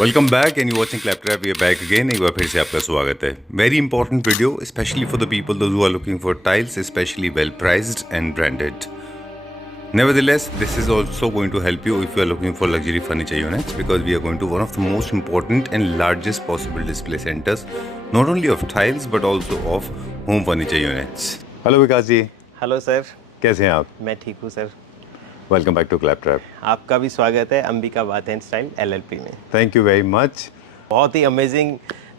Welcome back and you watching Claptrap. We are back again. एक बार फिर से आपका स्वागत है। Very important video specially for the people those who are looking for tiles, specially well priced and branded. Nevertheless, this is also going to help you if you are looking for luxury furniture units, because we are going to one of the most important and largest possible display centers, not only of tiles but also of home furniture units. Hello Vikas ji. Hello sir, कैसे हैं आप? मैं ठीक हूँ sir. Welcome back to Claptrap. आपका भी स्वागत है Ambika bath and style LLP में। Thank you very much. बहुत ही अमेजिंग,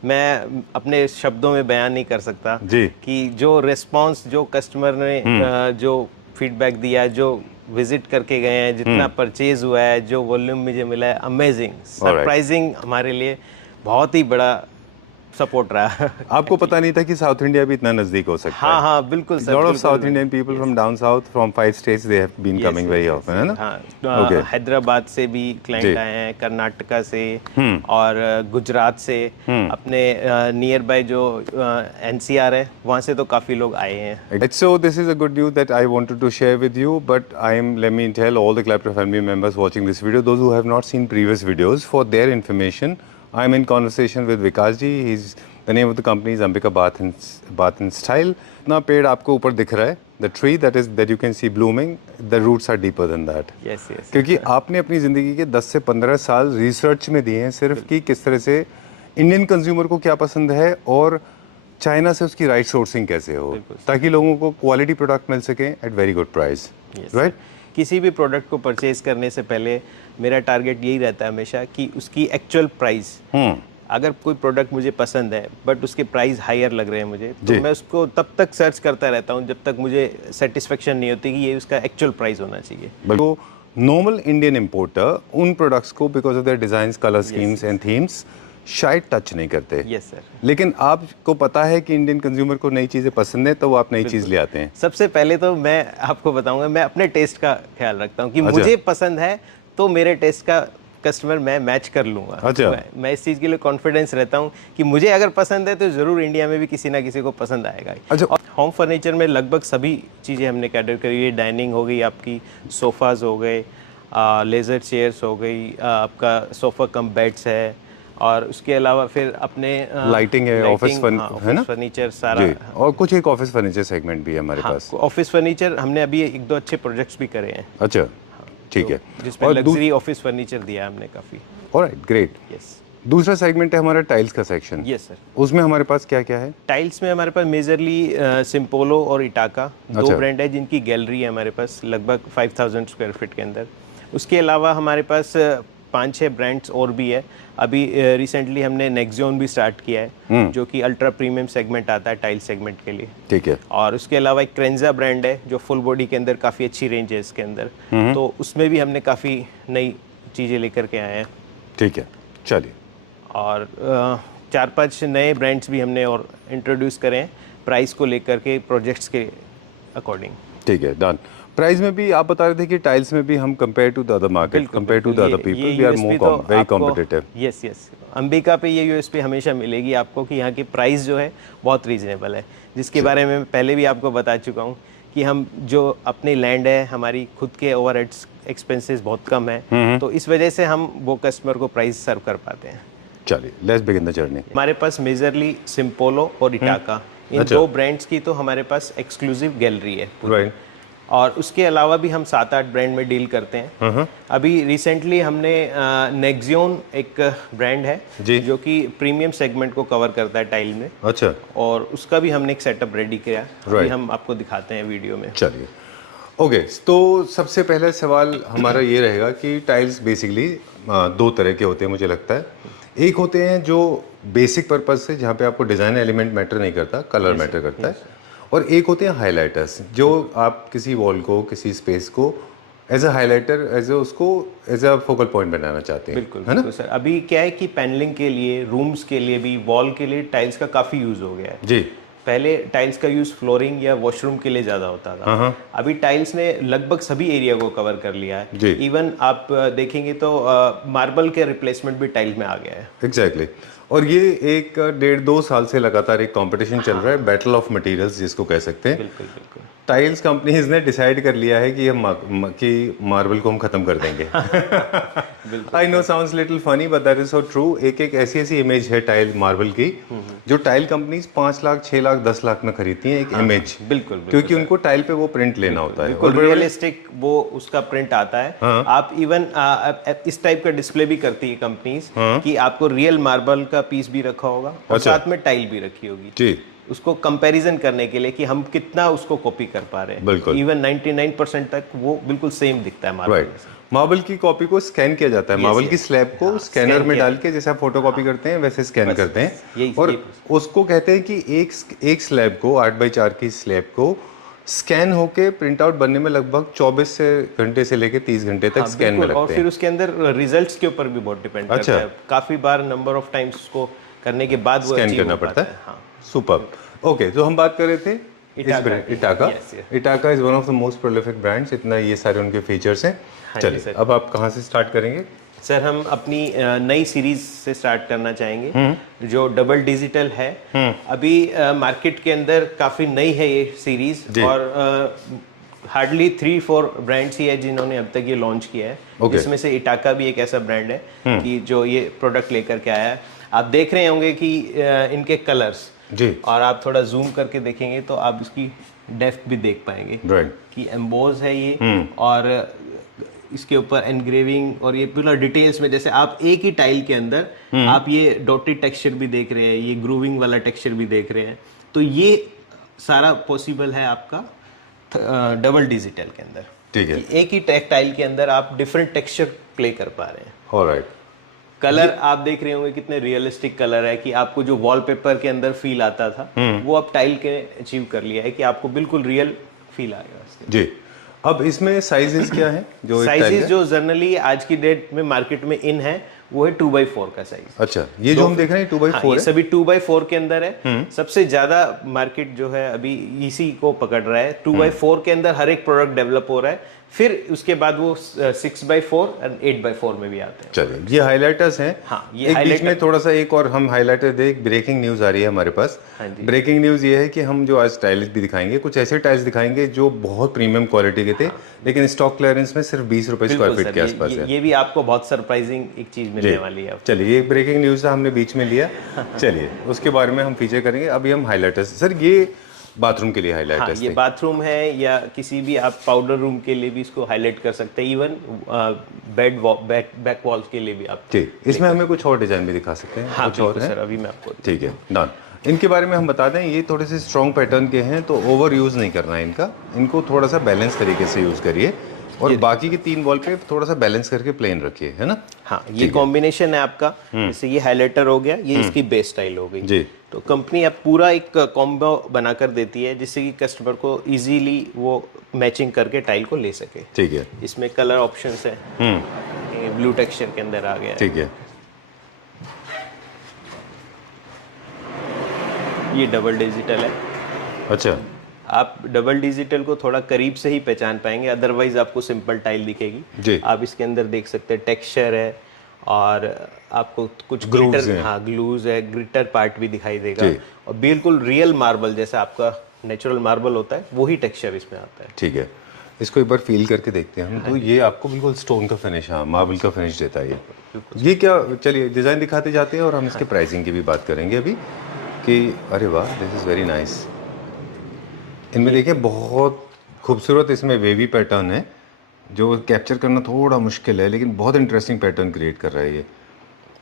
मैं अपने शब्दों में बयान नहीं कर सकता जी कि जो रिस्पांस, जो कस्टमर ने जो फीडबैक दिया, जो विजिट करके गए हैं, जितना परचेज हुआ है, जो वॉल्यूम मुझे मिला है, अमेजिंग, सरप्राइजिंग, हमारे लिए बहुत ही बड़ा सपोर्ट रहा। आपको पता नहीं था कि साउथ इंडिया भी इतना नजदीक हो सकता है। हाँ हाँ बिल्कुल sir. Lot of south Indian people from down south from 5 states they have been coming very often, है ना? हाँ, हैदराबाद से भी क्लाइंट आए हैं, कर्नाटका से और गुजरात से, अपने नियर बाय जो NCR है वहाँ से तो काफ़ी लोग आए हैं। So this is a good news that I wanted to share with you, but let me tell all the Claptrap family members watching this video, those who have not seen previous videos, for their information, I am in conversation with Vikas ji. The name of the company is Ambika Bath and Style. इतना पेड़ आपको ऊपर दिख रहा है, the tree that you can see blooming, the roots are deeper than that. Yes, yes. क्योंकि आपने अपनी ज़िंदगी के 10 से 15 साल रिसर्च में दिए हैं सिर्फ कि किस तरह से इंडियन कंज्यूमर को क्या पसंद है और चाइना से उसकी राइट सोर्सिंग कैसे हो, ताकि लोगों को क्वालिटी प्रोडक्ट मिल सके at very good price, right? किसी भी प्रोडक्ट को परचेज करने से पहले मेरा टारगेट यही रहता है हमेशा कि उसकी एक्चुअल प्राइस, अगर कोई प्रोडक्ट मुझे पसंद है बट उसके प्राइस हायर लग रहे हैं मुझे, तो मैं उसको तब तक सर्च करता रहता हूँ जब तक मुझे सेटिस्फेक्शन नहीं होती कि ये उसका एक्चुअल प्राइस होना चाहिए। तो नॉर्मल इंडियन इम्पोर्टर उन प्रोडक्ट्स को because of their designs, colour schemes and themes शायद टच नहीं करते। Yes sir. लेकिन आपको पता है कि इंडियन कंज्यूमर को नई चीज़ें पसंद है, तो वो आप नई चीज़ ले आते हैं। सबसे पहले तो मैं आपको बताऊंगा, मैं अपने टेस्ट का ख्याल रखता हूँ कि मुझे पसंद है तो मेरे टेस्ट का कस्टमर मैं मैच कर लूँगा। अच्छा। मैं इस चीज़ के लिए कॉन्फिडेंस रहता हूँ कि मुझे अगर पसंद है तो ज़रूर इंडिया में भी किसी ना किसी को पसंद आएगा। अच्छा। और होम फर्नीचर में लगभग सभी चीज़ें हमने कैटर करी है। डाइनिंग हो गई, आपकी सोफ़ाज़ हो गए, लेज़र चेयर्स हो गई, आपका सोफ़ा कम बेड्स है, और उसके अलावा फिर अपने लाइटिंग है, ऑफिस फर्नीचर सारा, और कुछ एक ऑफिस फर्नीचर सेगमेंट भी है हमारे पास। ऑफिस फर्नीचर हमने अभी 1-2 अच्छे प्रोजेक्ट्स भी करे हैं। अच्छा, ठीक है, जिसमें लग्जरी ऑफिस फर्नीचर दिया है हमने काफ़ी। Alright, great. यस। दूसरा सेगमेंट है हमारा टाइल्स का सेक्शन। Yes sir. उसमें हमारे पास क्या क्या है? टाइल्स में हमारे पास मेजरली सिम्पोलो और इटाका दो ब्रांड है जिनकी गैलरी है हमारे पास लगभग 5000 स्क्वायर फीट के अंदर। उसके अलावा हमारे पास 5-6 ब्रांड्स और भी है। अभी रिसेंटली हमने नेक्सोन भी स्टार्ट किया है, जो कि अल्ट्रा प्रीमियम सेगमेंट आता है टाइल सेगमेंट के लिए। ठीक है। और उसके अलावा एक ट्रेंजा ब्रांड है जो फुल बॉडी के अंदर काफ़ी अच्छी रेंज है इसके अंदर, तो उसमें भी हमने काफ़ी नई चीज़ें लेकर के आए हैं। ठीक है, चलिए। और 4-5 नए ब्रांड्स भी हमने और इंट्रोड्यूस करे हैं प्राइस को लेकर के, प्रोजेक्ट्स के अकॉर्डिंग। ठीक है, डन। प्राइस में भी आप बता रहे थे कि टाइल्स में भी हम compare to the other market, compare to the other people, we are more very competitive. Yes yes, Ambika पे ये यूएसपी हमेशा मिलेगी आपको कि यहाँ की प्राइस जो है बहुत रीजनेबल है, जिसके बारे में पहले भी आपको बता चुका हूँ कि हम जो अपनी लैंड है, हमारी खुद के ओवरहेड्स एक्सपेंसेस बहुत कम है, तो इस वजह से हम वो कस्टमर को प्राइस सर्व कर पाते हैं। चलिए, लेट्स बिगिन द जर्नी। हमारे पास मेजरली सिम्पोलो और इटाका, इन दो ब्रांड्स की तो हमारे पास एक्सक्लूसिव गैलरी है पूरी। और उसके अलावा भी हम 7-8 ब्रांड में डील करते हैं। अभी रिसेंटली हमने नेक्सोन एक ब्रांड है जो कि प्रीमियम सेगमेंट को कवर करता है टाइल में। अच्छा। और उसका भी हमने एक सेटअप रेडी किया, अभी हम आपको दिखाते हैं वीडियो में। चलिए, ओके। तो सबसे पहले सवाल हमारा ये रहेगा कि टाइल्स बेसिकली 2 तरह के होते हैं मुझे लगता है। एक होते हैं जो बेसिक पर्पज से, जहाँ पे आपको डिज़ाइन एलिमेंट मैटर नहीं करता, कलर मैटर करता है, और एक होते हैं हाइलाइटर्स, जो आप किसी वॉल को, किसी स्पेस को as a highlighter, as a focal point बनाना चाहते हैं। बिल्कुल, है ना सर? अभी क्या है कि पैनलिंग के लिए, रूम्स के लिए भी, वॉल के लिए टाइल्स का काफ़ी यूज़ हो गया है जी। पहले टाइल्स का यूज़ फ्लोरिंग या वॉशरूम के लिए ज़्यादा होता था, अभी टाइल्स ने लगभग सभी एरिया को कवर कर लिया है। इवन आप देखेंगे तो मार्बल के रिप्लेसमेंट भी टाइल्स में आ गया है। एग्जैक्टली। और ये 1-1.5-2 साल से लगातार एक कंपटीशन चल रहा है, बैटल ऑफ मटेरियल्स जिसको कह सकते हैं। बिल्कुल बिल्कुल। टाइल्स कंपनीज ने डिसाइड कर लिया है कि कि मार्बल को हम खत्म कर देंगे। I know sounds little funny but that is so true. एक एक ऐसी ऐसी इमेज है टाइल मार्बल की जो टाइल कंपनीज 5 लाख 6 लाख 10 लाख में खरीदती हैं एक इमेज। बिल्कुल क्योंकि उनको टाइल पे वो प्रिंट लेना होता है और रियलिस्टिक वो उसका प्रिंट आता है। आप इवन इस टाइप का डिस्प्ले भी करती है कंपनीज कि आपको रियल मार्बल का पीस भी रखा होगा और साथ में टाइल भी रखी होगी जी, उसको कंपैरिजन करने के लिए कि हम कितना उसको कॉपी कर पा रहे हैं। बिल्कुल। इवन 99% तक वो बिल्कुल सेम दिखता है मार्बल राइट। मार्बल की कॉपी को स्कैन किया जाता है, मार्बल की स्लैब को स्कैनर में डाल के जैसे आप फोटो कॉपी करते हैं वैसे स्कैन करते हैं और उसको कहते हैं कि एक स्लैब को 8x4 की स्लैब को स्कैन होके प्रिंट आउट बनने में लगभग 24 घंटे से लेके 30 घंटे तक स्कैन में लगते हैं। और फिर उसके अंदर रिजल्ट्स के ऊपर भी बहुत डिपेंड करता है। काफी बार नंबर ऑफ टाइम्स उसको करने के बाद वो स्कैन करना पड़ता है। सुपर। ओके, तो हम बात कर रहे थे Itaka is one of the most prolific brands. इतना ये सारे उनके फीचर्स हैं। चलिए अब आप कहाँ से स्टार्ट करेंगे? सर हम अपनी नई सीरीज से स्टार्ट करना चाहेंगे जो डबल डिजिटल है। अभी मार्केट के अंदर काफी नई है ये सीरीज और हार्डली 3-4 ब्रांड्स ही है जिन्होंने अब तक ये लॉन्च किया है। इसमें से इटाका भी एक ऐसा ब्रांड है कि जो ये प्रोडक्ट लेकर के आया है। आप देख रहे होंगे कि इनके कलर्स जी, और आप थोड़ा जूम करके देखेंगे तो आप इसकी डेप्थ भी देख पाएंगे कि एम्बोज है ये और इसके ऊपर एनग्रेविंग और ये पूरा डिटेल्स में जैसे आप एक ही टाइल के अंदर आप ये डॉटेड टेक्सचर भी देख रहे हैं, ये ग्रूविंग वाला टेक्सचर भी देख रहे हैं। तो ये सारा पॉसिबल है आपका डबल डिजिटल के अंदर। ठीक है, एक ही टाइल के अंदर आप डिफरेंट टेक्सचर प्ले कर पा रहे हैं। ऑलराइट। कलर आप देख रहे होंगे कितने रियलिस्टिक कलर है कि आपको जो वॉलपेपर के अंदर फील आता था वो अब टाइल के अचीव कर लिया है कि आपको बिल्कुल रियल फील आएगा जी। अब इसमें साइजेस क्या है? जो साइजेस जो जनरली आज की डेट में मार्केट में इन है वो है 2x4 का साइज। अच्छा, ये जो हम देख रहे हैं 2x4 है? सभी 2x4 के अंदर है। सबसे ज्यादा मार्केट जो है अभी इसी को पकड़ रहा है। 2x4 के अंदर हर एक प्रोडक्ट डेवलप हो रहा है। फिर उसके बाद वो 6x4 और 8x4 में भी आते हैं। चलिए, ये हाइलाइटर्स हैं। ये एक बीच में थोड़ा सा एक और हम हाइलाइटर दे, ब्रेकिंग न्यूज आ रही है हमारे पास। ब्रेकिंग न्यूज ये है कि हम जो आज टाइल्स भी दिखाएंगे कुछ ऐसे टाइल्स दिखाएंगे जो बहुत प्रीमियम क्वालिटी के थे लेकिन स्टॉक क्लियरेंस में सिर्फ 20 रुपए स्क्वायर फीट के आसपास है। ये भी आपको बहुत सरप्राइजिंग एक चीज मिलने वाली है। चलिए, ये ब्रेकिंग न्यूज हमने बीच में लिया। चलिए उसके बारे में हम फीचर करेंगे। अभी हम हाइलाइटर्स, सर ये बाथरूम के लिए हाइलाइटर्स ये बाथरूम है या किसी भी आप पाउडर रूम के लिए भी इसको हाईलाइट कर सकते हैं। इवन बैक वॉल्स के लिए भी आप। ठीक, इसमें हमें कुछ और डिजाइन भी दिखा सकते हैं? कुछ और है सर, अभी मैं आपको। ठीक है, डन। इनके बारे में हम बता दें, ये थोड़े से स्ट्रॉन्ग पैटर्न के हैं तो ओवर यूज नहीं करना है इनका। इनको थोड़ा सा बैलेंस तरीके से यूज करिए और बाकी के 3 वॉल पे थोड़ा सा बैलेंस करके प्लेन रखिए, है ना? हाँ, ये कॉम्बिनेशन है आपका। जैसे ये हाइलाइटर हो गया, ये इसकी बेस स्टाइल हो गई जी। तो कंपनी अब पूरा एक कॉम्बो बनाकर देती है जिससे कि कस्टमर को इजीली वो मैचिंग करके टाइल को ले सके। ठीक है, इसमें कलर ऑप्शंस है। ब्लू टेक्सचर के अंदर आ गया। ठीक है, ये डबल डिजिटल है। अच्छा, आप डबल डिजिटल को थोड़ा करीब से ही पहचान पाएंगे, अदरवाइज आपको सिंपल टाइल दिखेगी जी। आप इसके अंदर देख सकते हैं टेक्सचर है और आपको कुछ ग्लूज है। हाँ, ग्लूज है, ग्लिटर पार्ट भी दिखाई देगा और बिल्कुल रियल मार्बल जैसा आपका नेचुरल मार्बल होता है वही टेक्सचर इसमें आता है। ठीक है, इसको एक बार फील करके देखते हैं हम। तो ये आपको बिल्कुल स्टोन का फिनिश, हाँ मार्बल का फिनिश देता है ये क्या? चलिए डिज़ाइन दिखाते जाते हैं और हम इसके प्राइसिंग की भी बात करेंगे अभी कि अरे वाह, दिस इज़ वेरी नाइस। इनमें देखिए बहुत खूबसूरत इसमें वेवी पैटर्न है जो कैप्चर करना थोड़ा मुश्किल है लेकिन बहुत इंटरेस्टिंग पैटर्न क्रिएट कर रहा है ये।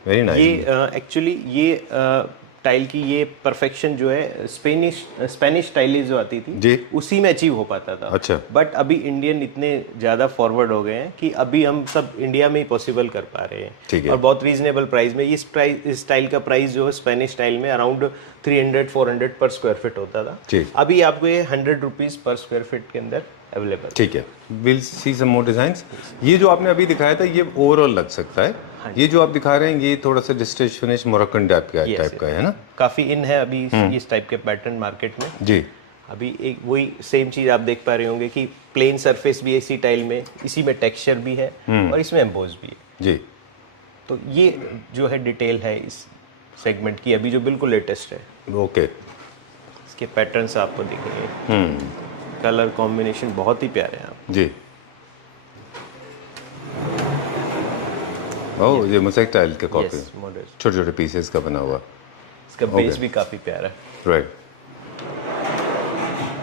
Very nice. ये एक्चुअली ये टाइल की ये परफेक्शन जो है स्पेनिश टाइल जो आती थी जी, उसी में अचीव हो पाता था। अच्छा, बट अभी इंडियन इतने ज़्यादा फॉरवर्ड हो गए हैं कि अभी हम सब इंडिया में ही पॉसिबल कर पा रहे हैं। ठीक है, और बहुत रीजनेबल प्राइस में। इस टाइल का प्राइस जो है स्पेनिश टाइल में अराउंड 300-400 पर स्क्वायर फीट होता था। अभी आपको ये 100 रुपीज़ पर स्क्वायर फीट के अंदर अवेलेबल। ठीक है, will see some more designs. ये जो आपने अभी दिखाया था ये ओवरऑल लग सकता है। ये जो आप दिखा रहे हैं ये थोड़ा सा डिस्टेज फिनिश मोरक्कन टाइप का है ना? काफी इन है अभी इस टाइप के पैटर्न मार्केट में जी। अभी एक वही सेम चीज आप देख पा रहे होंगे कि प्लेन सरफेस भी इसी टाइल में, इसी में टेक्सचर भी है और इसमें एम्बोज भी है जी। तो ये जो है डिटेल है इस सेगमेंट की अभी जो बिल्कुल लेटेस्ट है। ओके, इसके पैटर्न्स आपको दिखेंगे। कलर कॉम्बिनेशन बहुत ही प्यारे हैं आप। जी। ओह, ये मोज़ेक टाइल के कॉपी, Yes, model। छोटे छोटे पीसेस का बना हुआ। इसका बेस भी काफ़ी प्यारा है। राइट,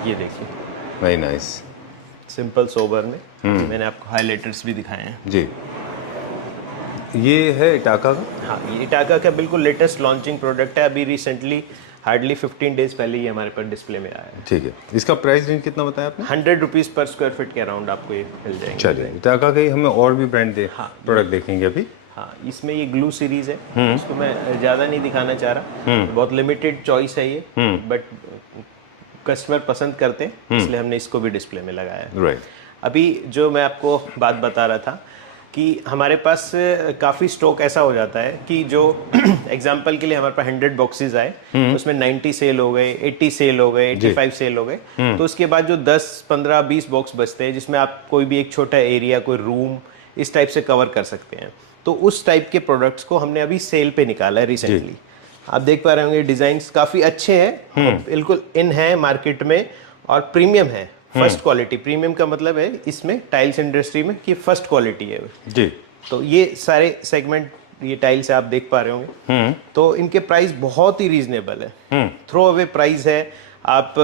ये देखिए, वेरी नाइस। सिंपल सोबर में मैंने आपको हाइलाइटर्स भी दिखाए हैं। जी, ये है इटाका का। हाँ, ये इटाका का बिल्कुल लेटेस्ट लॉन्चिंग प्रोडक्ट है। अभी रिसेंटली हार्डली 15 डेज पहले ही हमारे पास डिस्प्ले में आया है। ठीक है, इसका प्राइस रेंज कितना बताया आपने? 100 रुपीज़ पर स्क्वायर फीट के अराउंड आपको ये मिल जाएंगे। चलिए, इटाका के ही हमें और भी ब्रांड हाँ, प्रोडक्ट देखेंगे अभी। हाँ, इसमें ये ग्लू सीरीज है, इसको मैं ज़्यादा नहीं दिखाना चाह रहा, बहुत लिमिटेड चॉइस है ये, बट कस्टमर पसंद करते हैं इसलिए हमने इसको भी डिस्प्ले में लगाया है। राइट। अभी जो मैं आपको बात बता रहा था कि हमारे पास काफ़ी स्टॉक ऐसा हो जाता है कि जो एग्जांपल के लिए हमारे पास 100 बॉक्सेस आए, उसमें 90 सेल हो गए, 80 सेल हो गए, 85 सेल हो गए, तो उसके बाद जो 10, 15, 20 बॉक्स बचते हैं जिसमें आप कोई भी एक छोटा एरिया, कोई रूम इस टाइप से कवर कर सकते हैं। तो उस टाइप के प्रोडक्ट्स को हमने अभी सेल पे निकाला है रिसेंटली। आप देख पा रहे होंगे डिजाइन्स काफ़ी अच्छे हैं, बिल्कुल इन है मार्केट में और प्रीमियम है, फर्स्ट क्वालिटी। प्रीमियम का मतलब है इसमें टाइल्स इंडस्ट्री में कि फर्स्ट क्वालिटी है जी। तो ये सारे सेगमेंट ये टाइल्स आप देख पा रहे होंगे, तो इनके प्राइस बहुत ही रीजनेबल है, थ्रो अवे प्राइस है। आप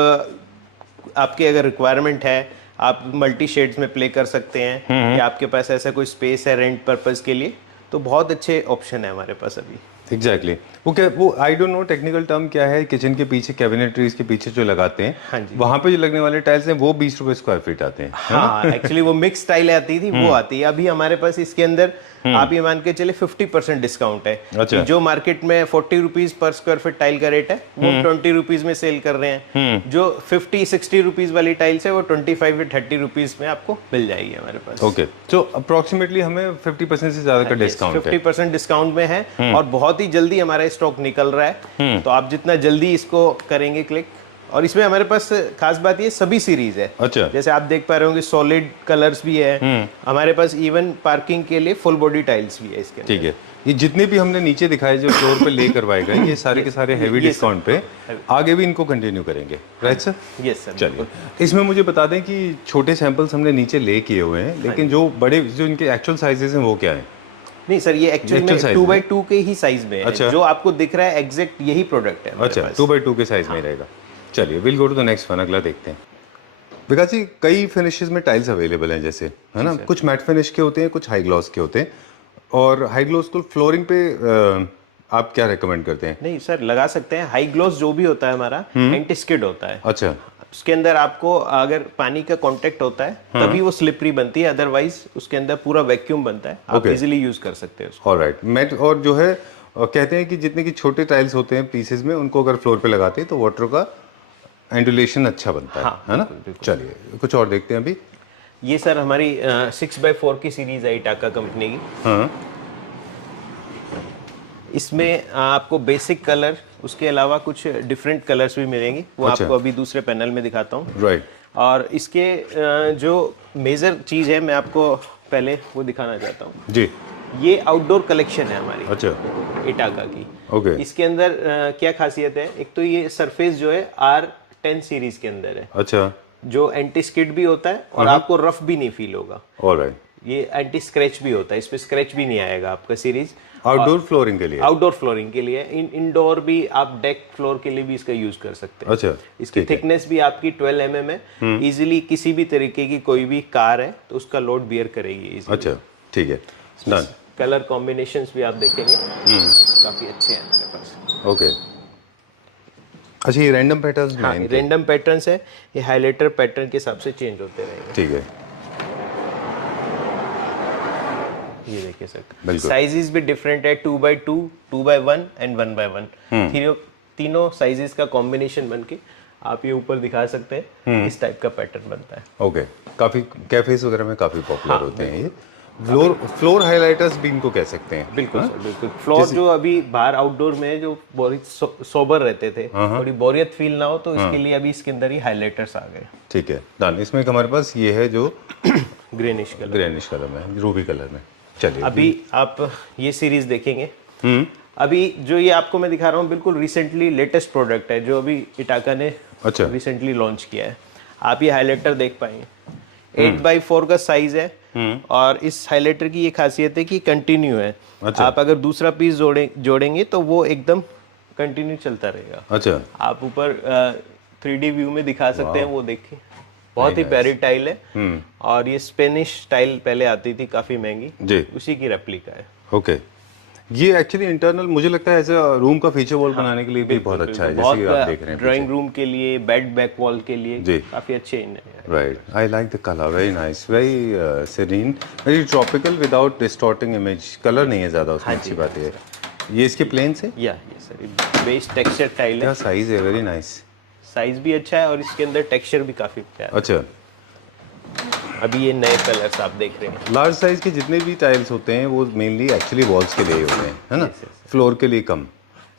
आपके अगर रिक्वायरमेंट है आप मल्टी शेड्स में प्ले कर सकते हैं, या आपके पास ऐसा कोई स्पेस है रेंट पर्पस के लिए, तो बहुत अच्छे ऑप्शन है हमारे पास अभी। एग्जैक्टली वो I don't know technical term क्या है, किचन के पीछे कैबिनेटरीज के पीछे जो लगाते हैं, हाँ जी, वहां पे जो लगने वाले टाइल्स हैं वो 20 रुपए स्क्वायर फीट आते हैं। हाँ, एक्चुअली वो मिक्स टाइल आती थी, वो आती है। अभी हमारे पास इसके अंदर आप ये मान के चले 50% डिस्काउंट है। अच्छा। जो मार्केट में 40 rupees per square feet tile का रेट है वो 20 रुपीज में सेल कर रहे हैं। जो 50-60 रुपीज वाली टाइल्स है वो 25 या 30 रुपीज में आपको मिल जाएगी हमारे पास। ओके, तो अप्रोक्सीमेटली हमें 50% से ज्यादा का डिस्काउंट है। 50% डिस्काउंट में है और बहुत ही जल्दी हमारा स्टॉक निकल रहा है, तो आप जितना जल्दी इसको करेंगे क्लिक। और इसमें हमारे पास खास बात ये सभी सीरीज है। अच्छा। जैसे आप देख पा रहे होंगे सॉलिड कलर्स भी है हमारे पास, इवन पार्किंग के लिए फुल बॉडी टाइल्स भी है इसके अंदर। ठीक है, ये जितने भी हमने नीचे दिखाए जो फ्लोर पे ले करवाए गए ये सारे के सारे हेवी डिस्काउंट पे, आगे भी इनको कंटिन्यू करेंगे, राइट सर? Yes sir. चलिए, इसमें मुझे बता दें कि छोटे सैंपल्स हमने नीचे ले किए हुए हैं, लेकिन जो बड़े जो इनके एक्चुअल साइजेस हैं वो क्या है? नहीं सर, ये एक्चुअली में 2x2 के ही साइज में है। अच्छा। जो आपको दिख रहा है एग्जैक्ट यही प्रोडक्ट है। अच्छा, 2x2 के साइज में ही रहेगा। चलिए, will go to the next one, अगला देखते हैं। विकास जी, कई फिनिशेस में टाइल्स अवेलेबल हैं, जैसे है ना, कुछ मैट फिनिश के होते हैं, कुछ हाई ग्लॉस के होते हैं, और हाई ग्लॉस को फ्लोरिंग पे आप क्या रेकमेंड करते हैं? नहीं सर, लगा सकते हैं। हाई ग्लॉस जो भी होता है हमारा एंटी स्किड होता है। अच्छा। उसके अंदर आपको अगर पानी का कांटेक्ट होता है तभी वो स्लिपरी बनती है, अदरवाइज उसके अंदर पूरा वैक्यूम बनता है। आप इजीली यूज कर सकते हैं उसको। ऑलराइट, मैट और जो है कहते हैं कि जितने की छोटे टाइल्स होते हैं पीसेस में, उनको अगर फ्लोर पे लगाते हैं तो वाटर का एंडुलेशन अच्छा बनता है, हाँ, है ना? चलिए, कुछ और देखते हैं अभी। ये सर हमारी 6x4 की सीरीज है इटाका कंपनी की। हाँ। इसमें आपको बेसिक कलर, उसके अलावा कुछ डिफरेंट कलर्स भी मिलेंगे, वो अच्छा। आपको अभी दूसरे पैनल में दिखाता हूँ। राइट। और इसके जो मेजर चीज़ है मैं आपको पहले वो दिखाना चाहता हूँ। जी। ये आउटडोर कलेक्शन है हमारी अच्छा। इटाका की। ओके। इसके अंदर क्या खासियत है, एक तो ये सरफेस जो है R10 सीरीज के अंदर है। अच्छा। जो एंटी स्किड भी होता है और आपको रफ भी नहीं फील होगा। ऑलराइट। ये एंटी स्क्रैच भी होता है, इस पे स्क्रैच भी नहीं आएगा आपका सीरीज। आउटडोर फ्लोरिंग के लिए? आउटडोर फ्लोरिंग के लिए। इंडोर भी आप डेक फ्लोर के लिए भी इसका यूज कर सकते हैं। अच्छा। इसकी थिकनेस भी आपकी 12 mm है। इजीली किसी भी तरीके की कोई भी कार है तो उसका लोड बियर करेगी easily। अच्छा, ठीक है, डन। कलर कॉम्बिनेशंस भी आप देखेंगे काफी अच्छे हैं हमारे पास। ओके। अच्छा, ये रैंडम पैटर्न्स में हैं? रैंडम पैटर्न्स है, ये हाइलाइटर पैटर्न के हिसाब से चेंज होते रहेंगे। ठीक है, ये देखिए सर, बिल्कुल। साइजेस भी डिफरेंट है, 2x2, 2x1 एंड 1x1। तीनों साइजेस का कॉम्बिनेशन बन के आप ये ऊपर दिखा सकते हैं, इस टाइप का पैटर्न बनता है। ओके। काफी कैफेस वगैरह में काफी पॉपुलर होते हैं ये। फ्लोर हाइलाइटर्स भी इनको कह सकते हैं। बिल्कुल सर, बिल्कुल। फ्लोर जो अभी बाहर आउटडोर में जो सोबर रहते थे, थोड़ी बोरियत फील ना हो, तो इसके लिए अभी इसके अंदर ही हाइलाइटर्स आ गए। ठीक है, डन। इसमें एक हमारे पास ये है जो ग्रेनिश कलर में, रूबी कलर में। चलिए, अभी आप ये सीरीज देखेंगे। अभी जो ये आपको मैं दिखा रहा हूँ बिल्कुल रिसेंटली लेटेस्ट प्रोडक्ट है जो अभी इटाका ने अच्छा रिसेंटली लॉन्च किया है। आप ये हाइलाइटर देख पाएंगे 8x4 का साइज है और इस हाइलाइटर की ये खासियत है कि कंटिन्यू है। अच्छा। आप अगर दूसरा पीस जोड़ेंगे तो वो एकदम कंटिन्यू चलता रहेगा। अच्छा। आप ऊपर 3D व्यू में दिखा सकते हैं, वो देखिए बहुत ही प्यारी टाइल है। और ये स्पेनिश टाइल पहले आती थी काफी महंगी जी, उसी की रेप्लिका है। ओके। ये एक्चुअली इंटरनल मुझे लगता है ऐसे रूम का फीचर वॉल बनाने के लिए भी बहुत अच्छा है, जैसे कि आप देख रहे हैं ड्राइंग रूम के लिए, बेड बैक वॉल के लिए काफी अच्छे हैं। Right, I like the colour, very nice, very serine, very tropical without distorting image. Colour नहीं है ज्यादा उसमें, अच्छी बात है। ये इसके प्लेन से ये सर बेस टेक्सचर टाइल है। क्या साइज है, वेरी नाइस। साइज भी अच्छा है और इसके अंदर टेक्सचर भी काफी प्यारा। अच्छा, अभी ये नए कलर्स आप देख रहे हैं। लार्ज साइज के जितने भी टाइल्स होते हैं वो मेनली एक्चुअली वॉल्स के लिए ही होते हैं, है ना? फ्लोर के लिए कम।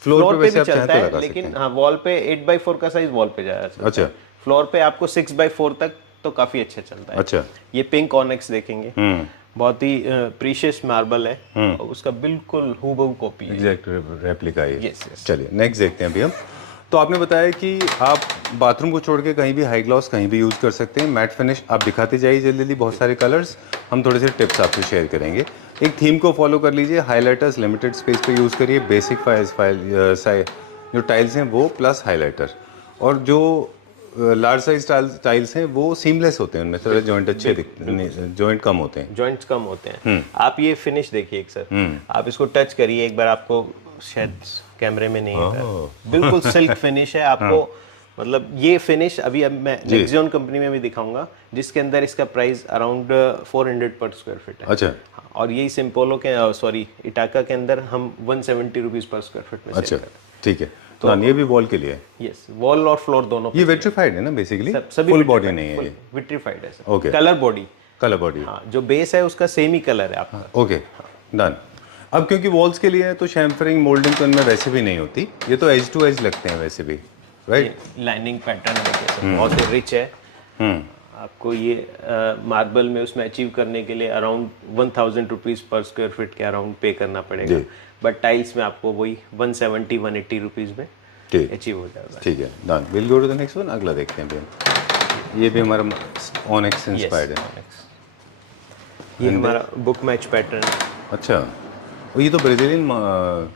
फ्लोर पे वैसे आप चाहें तो लगा सकते हैं, लेकिन हाँ वॉल पे 8x4 का साइज वॉल पे जाया सकता है। अच्छा, फ्लोर पे आपको 6x4 तक तो काफी अच्छा चलता है। अच्छा, ये पिंक ऑनेक्स देखेंगे, बहुत ही प्रीशियस मार्बल है और उसका बिल्कुल हूबहू कॉपी है, एग्जैक्ट रेप्लिका है। चलिए नेक्स्ट देखते हैं अभी हम। तो आपने बताया कि आप बाथरूम को छोड़ के कहीं भी हाई ग्लॉस कहीं भी यूज़ कर सकते हैं। मैट फिनिश आप दिखाते जाइए जल्दी जल्दी, बहुत सारे कलर्स हम थोड़े से टिप्स आपसे शेयर करेंगे। एक थीम को फॉलो कर लीजिए, हाइलाइटर्स लिमिटेड स्पेस पे यूज़ करिए, बेसिक जो टाइल्स हैं वो प्लस हाइलाइटर, और जो लार्ज साइज टाइल्स हैं वो सीमलेस होते हैं, उनमें थोड़े जॉइंट अच्छे दिखते हैं, जॉइंट कम होते हैं, जॉइंट्स कम होते हैं। आप ये फिनिश देखिए एक सर, आप इसको टच करिए एक बार, आपको शायद कैमरे में नहीं है, बिल्कुल सिल्क फिनिश है आपको। मतलब ये फिनिश अभी अब मैं नेक्सियन कंपनी में भी दिखाऊंगा, जिसके अंदर इसका प्राइस अराउंड 400 पर स्क्वायर फीट है। अच्छा, और यही सिम्पोलो के सॉरी इटाका के अंदर हम 170 रुपीज पर स्क्वायर फीट में अच्छा, ठीक है। तो ये भी वॉल के लिए है? यस, वॉल और फ्लोर दोनों। ये विट्रीफाइड है ना बेसिकली? फुल बॉडी नहीं है, ये विट्रीफाइड है sir. Okay, colour body, colour body, हाँ, जो बेस है उसका सेम ही कलर है आपका। Okay, done. अब क्योंकि वॉल्स के लिए है तो शैम्फरिंग मोल्डिंग तो इनमें वैसे भी नहीं होती, ये तो एज टू एज लगते हैं वैसे भी, राइट? लाइनिंग पैटर्न बहुत ही रिच है। आपको ये मार्बल में उसमें अचीव करने के लिए around 1000 rupees per square feet के अराउंड पे करना पड़ेगा, बट टाइल्स में आपको वही 170-180 रुपीज में अचीव हो जाएगा। ठीक है, done. Will go to the next one, अगला देखते हैं भी। ये भी हमारा ऑनेक्स इंस्पायर्ड है। ये हमारा बुक मैच पैटर्न। अच्छा, और ये तो ब्राजीलियन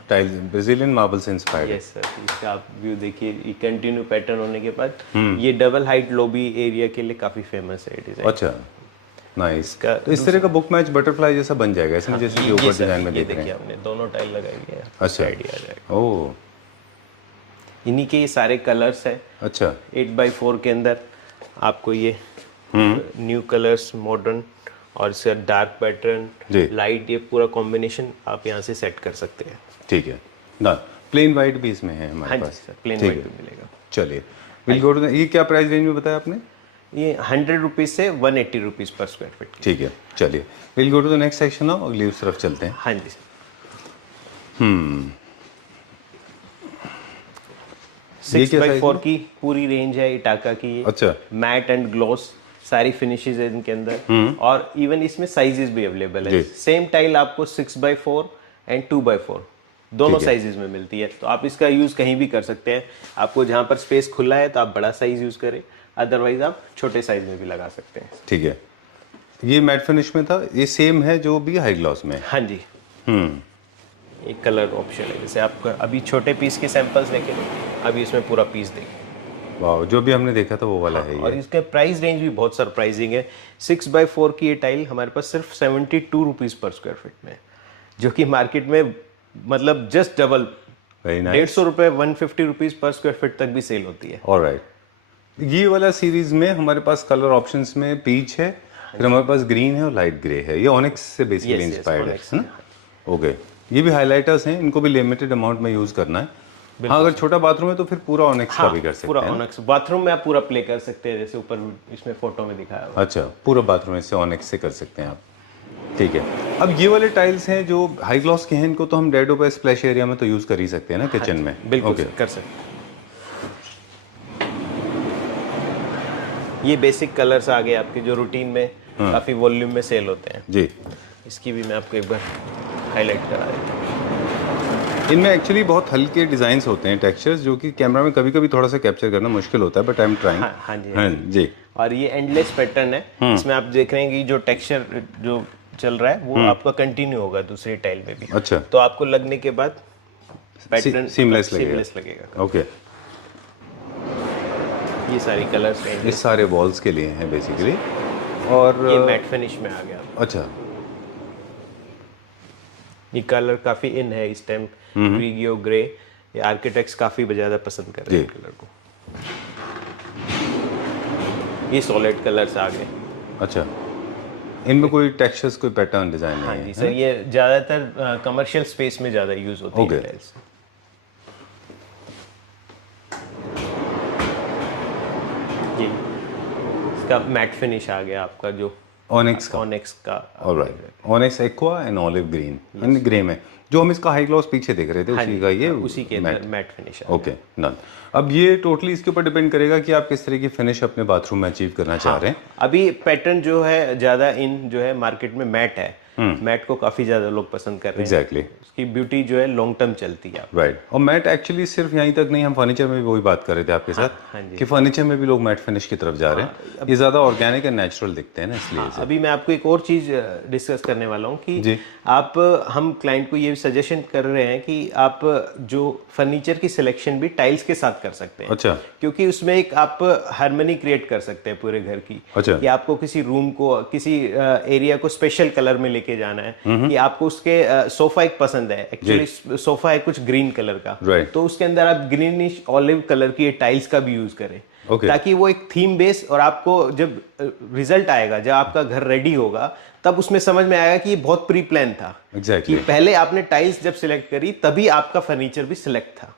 टाइल्स, ब्राजीलियन मार्बल से इंस्पायर्ड है। यस सर, इसका आप व्यू देखिए, ये कंटिन्यू पैटर्न होने के बाद ये डबल हाइट लॉबी एरिया के लिए काफी फेमस है डिजाइन। अच्छा, नाइस। तो इस तरह का बुक मैच बटरफ्लाई जैसा बन जाएगा इसमें, जैसे कि ऊपर डिजाइन में देख रहे हैं आपने, दोनों टाइल लगाई है। अच्छा, आइडिया आ जाएगा। ओह, इन्हीं के ये सारे कलर्स हैं। अच्छा, 8x4 के अंदर आपको ये न्यू कलर्स, मॉडर्न और इसका डार्क पैटर्न, लाइट, ये पूरा कॉम्बिनेशन आप यहाँ से सेट कर सकते हैं। ठीक है, ना प्लेन वाइट भी इसमें है हमारे पास? सर, प्लेन वाइट भी मिलेगा। चलिए, विल गो टू द, ये क्या प्राइस रेंज में बताया आपने? ये 100 रुपीज से 180 रुपीज पर स्क्वायर फीट। ठीक है, चलिए, will go to the next section now, अगली उस तरफ चलते हैं। हाँ जी सर। 6x4 की पूरी रेंज है इटाका की ये। अच्छा, मैट एंड ग्लॉस सारी फिनिशेस है इनके अंदर, और इवन इसमें साइजेस भी अवेलेबल है। सेम टाइल आपको 6x4 एंड 2x4 दोनों साइजेस में मिलती है, तो आप इसका यूज कहीं भी कर सकते हैं। आपको जहाँ पर स्पेस खुला है तो आप बड़ा साइज यूज करें, अदरवाइज आप छोटे साइज में भी लगा सकते हैं। ठीक है, ये मैट फिनिश में था, ये सेम है जो भी हाई ग्लॉस में? हाँ जी। एक कलर ऑप्शन है, जैसे आप अभी छोटे पीस के सैंपल्स देखें, अभी इसमें पूरा पीस देखें। वाह, जो भी हमने देखा था वो वाला है ये। और इसका प्राइस रेंज भी बहुत सरप्राइजिंग है। 6x4 की ये टाइल हमारे पास सिर्फ 72 रुपीज पर स्क्वायर फीट में, जो कि मार्केट में मतलब जस्ट डबल, 150 रुपए 150 रुपीज पर स्क्वायर फीट तक भी सेल होती है। ऑलराइट, ये वाला सीरीज में हमारे पास कलर ऑप्शंस में पीच है, फिर हमारे पास ग्रीन है और लाइट ग्रे है। ये ऑनिक्स से बेसिकली इंस्पायर्ड है ना? ओके, ये भी हाइलाइटर्स हैं, इनको भी लिमिटेड अमाउंट में यूज करना है। हाँ, अगर छोटा बाथरूम है तो फिर पूरा ऑनिक्स का भी कर सकते हैं। पूरा ऑनिक्स बाथरूम में आप पूरा प्ले कर सकते हैं, जैसे ऊपर इसमें फोटो में दिखाया हुआ। अच्छा, पूरा बाथरूम इससे ऑनिक्स से कर सकते हैं आप। ठीक है, अब ये वाले टाइल्स हैं जो हाई ग्लॉस के हैं, इनको तो हम डेडो पे स्प्लैश एरिया में तो यूज कर ही सकते हैं ना, किचन में? बिल्कुल कर सकते हैं। ये बेसिक कलर्स आ गए आपके, जो रूटीन में काफी वॉल्यूम में सेल होते हैं जी। इसकी भी मैं आपको एक बार हाईलाइट करा देता हूँ। इनमें एक्चुअली बहुत हल्के डिजाइन्स होते हैं, टेक्सचर्स, जो कि कैमरा में कभी कभी थोड़ा सा कैप्चर करना मुश्किल होता है, बट आई एम ट्राइंग। हाँ जी, हाँ जी। और ये एंडलेस पैटर्न है। इसमें आप देख रहे हैं कि जो टेक्सचर जो चल रहा है वो आपका कंटिन्यू होगा दूसरी टाइल में भी। अच्छा, तो आपको लगने के बाद पैटर्न सीमलेस लगेगा। ओके, ये सारी कलर्स ये सारे वॉल्स के लिए हैं बेसिकली। और ये मैट फिनिश में आ गया। अच्छा, ये कलर काफी इन है इस टाइम, ग्रीगियो ग्रे। ये आर्किटेक्ट्स काफी ज्यादा पसंद कर रहे हैं कलर को। ये सॉलिड कलर्स आ गए। अच्छा, इनमें कोई टेक्सचर्स, कोई पैटर्न डिजाइन हाँ नहीं जी है? सर, ये ज्यादातर कमर्शियल स्पेस में ज्यादा यूज होती है टाइल्स। ये इसका मैट फिनिश आ गया आपका, जो ऑनिक्स का। Alright, onyx aqua and olive green and grey में, जो हम इसका हाई ग्लॉस पीछे देख रहे थे उसी का ये उसी के मैट फिनिश है। Okay, done. अब ये टोटली इसके ऊपर डिपेंड करेगा कि आप किस तरह की फिनिश अपने बाथरूम में अचीव करना चाह रहे हैं। अभी पैटर्न जो है ज्यादा इन जो है मार्केट में मैट है। मैट को काफी ज्यादा लोग पसंद कर रहे हैं। एग्जैक्टली, उसकी ब्यूटी जो है लॉन्ग टर्म चलती है। राइट। और मैट एक्चुअली सिर्फ यहीं तक नहीं, हम फर्नीचर में भी वही बात कर रहे थे आपके साथ कि फर्नीचर में भी लोग मैट फिनिश की तरफ जा रहे हैं। ये ज्यादा ऑर्गेनिक एंड नेचुरल दिखते हैं ना, इसलिए अभी मैं आपको एक और चीज डिस्कस करने वाला हूँ कि हम क्लाइंट को ये सजेशन कर रहे हैं कि आप जो फर्नीचर की सिलेक्शन भी टाइल्स के साथ कर सकते हैं। अच्छा, क्योंकि उसमें एक आप हार्मनी क्रिएट कर सकते हैं पूरे घर की। अच्छा, कि आपको किसी रूम को, किसी एरिया को स्पेशल कलर में लेके जाना है, कि आपको उसके सोफा एक पसंद है, एक्चुअली सोफा है कुछ ग्रीन कलर का, तो उसके अंदर आप ग्रीनिश ऑलिव कलर की टाइल्स का भी यूज करें, ताकि वो एक थीम बेस, और आपको जब रिजल्ट आएगा, जब आपका घर रेडी होगा, तब उसमें समझ में आएगा कि ये बहुत प्री प्लान था। Exactly. कि पहले आपने टाइल्स जब सिलेक्ट करी तभी आपका फर्नीचर भी सिलेक्ट था।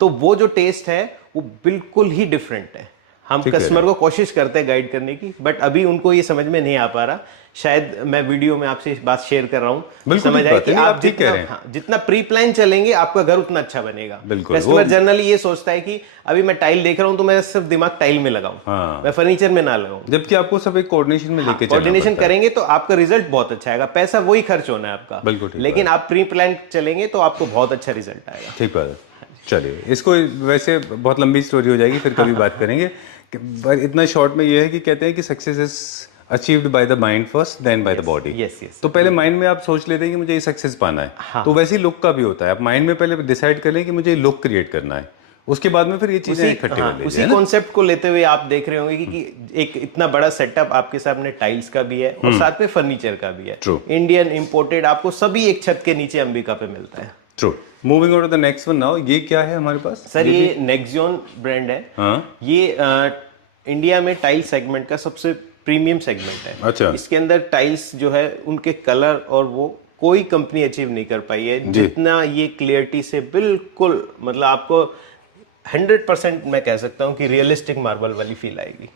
तो वो जो टेस्ट है वो बिल्कुल ही डिफरेंट है। हम कस्टमर को कोशिश करते हैं गाइड करने की, बट अभी उनको ये समझ में नहीं आ पा रहा। शायद मैं वीडियो में आपसे इस बात शेयर कर रहा हूँ, समझ आए कि आप जितना प्री प्लान चलेंगे आपका घर उतना अच्छा बनेगा। कस्टमर जनरली ये सोचता है कि अभी मैं टाइल देख रहा हूँ तो मैं सिर्फ दिमाग टाइल में लगाऊं, मैं फर्नीचर में ना लगाऊं। जबकि आपको सब एक कोऑर्डिनेशन में लेके कोऑर्डिनेशन करेंगे तो आपका रिजल्ट बहुत अच्छा आएगा। पैसा वही खर्च होना है आपका, बिल्कुल, लेकिन आप प्री प्लान चलेंगे तो आपको बहुत अच्छा रिजल्ट आएगा। ठीक बात है। चलिए, इसको वैसे बहुत लंबी स्टोरी हो जाएगी, फिर कभी बात करेंगे। इतना शॉर्ट में ये है कि कहते हैं कि success is achieved by the mind first, then by the body. तो पहले माइंड में आप सोच लेते हैं कि मुझे ये सक्सेस पाना है, तो वैसे ही लुक का भी होता है। आप माइंड में पहले डिसाइड कर लें कि मुझे लुक क्रिएट करना है, उसके बाद में फिर ये चीजें इकट्ठी हो। उसी कॉन्सेप्ट को लेते हुए आप देख रहे होंगे कि एक इतना बड़ा सेटअप आपके सामने टाइल्स का भी है और साथ में फर्नीचर का भी है। इंडियन इंपोर्टेड आपको सभी एक छत के नीचे अंबिका पे मिलता है। True. Moving on to the next one now, ये क्या है हमारे पास? सर ये नेक्सजोन ब्रांड है। ये इंडिया में टाइल सेगमेंट का सबसे प्रीमियम सेगमेंट है। अच्छा। इसके अंदर टाइल्स जो है उनके कलर और वो कोई कंपनी अचीव नहीं कर पाई है जितना ये क्लियरिटी से बिल्कुल, मतलब आपको 100% मैं कह सकता हूँ कि रियलिस्टिक मार्बल वाली फील आएगी।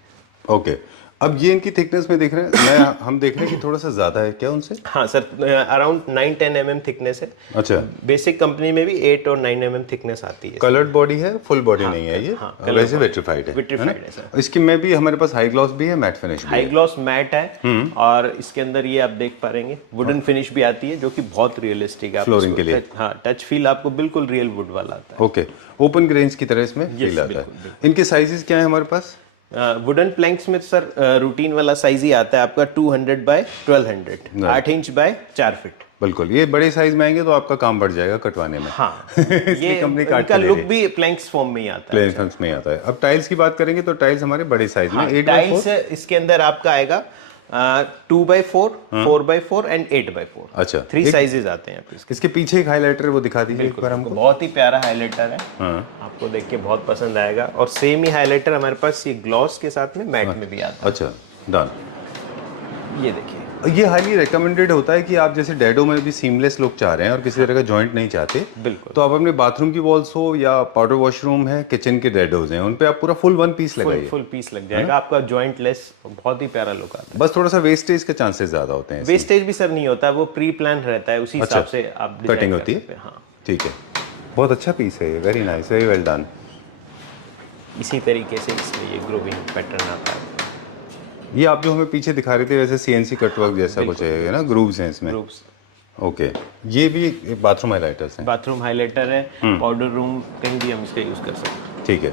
ओके, अब ये इनकी थिकनेस में देख रहे हैं, हम देख रहे हैं कि थोड़ा सा ज्यादा है क्या उनसे? हाँ सर, अराउंड 9-10 mm थिकनेस है। अच्छा। बेसिक कंपनी में भी 8 और 9 mm थिकनेस आती है। कलर्ड बॉडी है, फुल बॉडी नहीं है ये। वैसे विट्रीफाइड है। विट्रीफाइड है सर। इसकी में भी हमारे पास हाई ग्लॉस भी है, मैट फिनिश भी है। हाई ग्लॉस मैट है, और इसके अंदर ये आप देख पा रहे वुडन फिनिश भी आती है, जो कि बहुत रियलिस्टिक है। फ्लोरिंग के लिए हाँ, टच फील आपको बिल्कुल रियल वुड वाला आता है। ओके, ओपन ग्रेन्स की तरह इसमें फील आता है। इनके साइजेस क्या है हमारे पास? वुडन प्लैंक्स में सर रूटीन वाला साइज ही आता है आपका 200 बाय 1200, 8 इंच बाय 4 फीट। बिल्कुल, ये बड़े साइज में आएंगे तो आपका काम बढ़ जाएगा कटवाने में। हाँ, ये कंपनी का लुक भी प्लैंक्स फॉर्म में ही आता है। प्लैंक्स में ही आता है। अब टाइल्स की बात करेंगे तो टाइल्स हमारे बड़े साइज में 8x4 टाइल्स इसके अंदर आपका आएगा 2x4, 4x4 एंड 8x4। अच्छा, 3 साइजेस आते हैं। इसके पीछे एक हाइलाइटर वो दिखा दीजिए एक बार हमको। बहुत ही प्यारा हाइलाइटर है। आपको देख के बहुत पसंद आएगा। और सेम ही हाइलाइटर हमारे पास ये ग्लॉस के साथ में मैट में भी आता है। अच्छा, डन। ये देखिए, ये हाईली रिकमेंडेड होता है कि आप जैसे डैडो में भी सीमलेस लुक चाह रहे हैं और किसी तरह का जॉइंट नहीं चाहते, बिल्कुल, तो आप अपने बाथरूम की वॉल्स हो या पाउडर वॉशरूम है, किचन के डैडोज हैं, उन पे आप पूरा फुल 1 पीस लगाइए। फुल पीस लग जाएगा आपका, जॉइंटलेस, बहुत ही प्यारा लुक आता है। बस थोड़ा सा वेस्टेज के चांसेस ज्यादा होते हैं। वेस्टेज भी सर नहीं होता, वो प्री प्लान रहता है, उसी हिसाब से आप कटिंग होती है। हाँ, ठीक है, बहुत अच्छा पीस है ये, very nice, very well done. इसी तरीके से इसमें ये ग्रोविंग पैटर्न आता है। ये आप जो हमें पीछे दिखा रहे थे वैसे CNC कटवर्क जैसा कुछ है ना, ग्रूव्स हैं इसमें। ग्रूव्स। ओके, ये भी बाथरूम हाइलाइटर्स हैं। बाथरूम हाइलाइटर है, पाउडर रूम कहीं भी हम इसका यूज कर सकते हैं। ठीक है,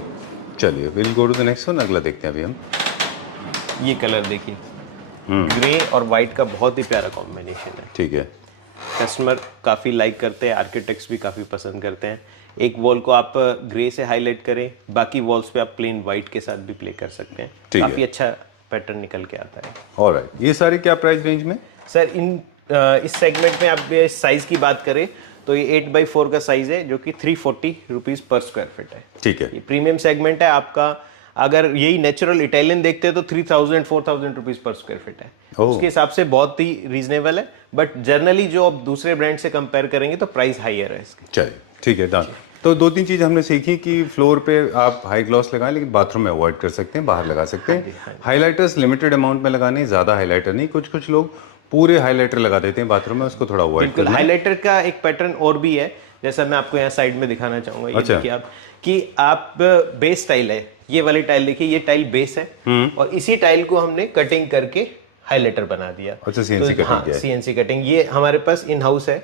चलिए will go to the next one. अगला देखते हैं अभी हम। ये कलर देखिए, ग्रे और वाइट का बहुत ही प्यारा कॉम्बिनेशन है। ठीक है, कस्टमर काफ़ी लाइक करते हैं, आर्किटेक्ट्स भी काफ़ी पसंद करते हैं। एक वॉल को आप ग्रे से हाईलाइट करें, बाकी वॉल्स पे आप प्लेन वाइट के साथ भी प्ले कर सकते हैं। काफ़ी अच्छा पैटर्न निकल के आता है। ऑलराइट, ये सारे क्या प्राइस रेंज में? सर इस सेगमेंट में आप साइज की बात करें तो ये 8x4 का साइज है, जो कि 340 रुपीज़ पर स्क्वायर फीट है। ठीक है, ये प्रीमियम सेगमेंट है आपका। अगर यही नेचुरल इटालियन देखते हैं तो 3000-4000 रुपीज़ पर स्क्वायर फीट है। उसके हिसाब से बहुत ही रीजनेबल है, बट जनरली जो आप दूसरे ब्रांड से कंपेयर करेंगे तो प्राइस हाईयर है इसकी। चलिए ठीक है, डन। तो 2-3 चीज़ हमने सीखी कि फ्लोर पे आप हाई ग्लॉस लगाएं, लेकिन बाथरूम में अवॉइड कर सकते हैं, बाहर लगा सकते हैं। हाइलाइटर्स लिमिटेड अमाउंट में लगाने, ज़्यादा हाइलाइटर नहीं। कुछ लोग पूरे हाइलाइटर लगा देते हैं बाथरूम में, उसको थोड़ा अवॉइड करना। हाइलाइटर का एक पैटर्न और भी है, जैसा मैं आपको यहाँ साइड में दिखाना चाहूंगा। ये देखिए आप कि आप बेस टाइल है, ये वाली टाइल देखिए, ये टाइल बेस है और इसी टाइल को हमने कटिंग करके हाइलाइटर बना दिया। अच्छा, सीएनसी कटिंग हाँ, सीएनसी कटिंग ये हमारे पास इन हाउस है।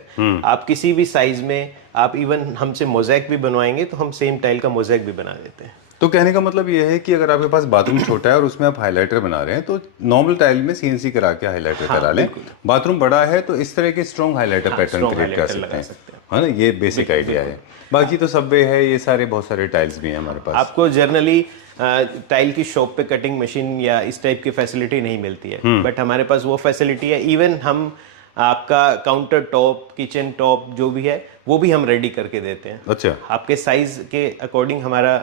आप किसी भी साइज में, आप इवन हमसे मोज़ेक भी बनवाएंगे तो हम सेम टाइल का मोज़ेक भी बना देते हैं। तो कहने का मतलब ये है कि अगर आपके पास बाथरूम छोटा है और उसमें आप हाइलाइटर बना रहे हैं तो नॉर्मल टाइल में सीएनसी करा के हाइलाइटर करा लें। बाथरूम बड़ा है तो इस तरह के स्ट्रॉन्ग हाइलाइटर पैटर्न क्रिएट कर सकते हैं, है ना। ये बेसिक आइडिया है। बाकी तो सबवे है, ये सारे बहुत सारे टाइल्स भी हैं हमारे पास। आपको जर्नली टाइल की शॉप पे कटिंग मशीन या इस टाइप की फैसिलिटी नहीं मिलती है, बट हमारे पास वो फैसिलिटी है। इवन हम आपका काउंटर टॉप, किचन टॉप जो भी है वो भी हम रेडी करके देते हैं। अच्छा, आपके साइज के अकॉर्डिंग हमारा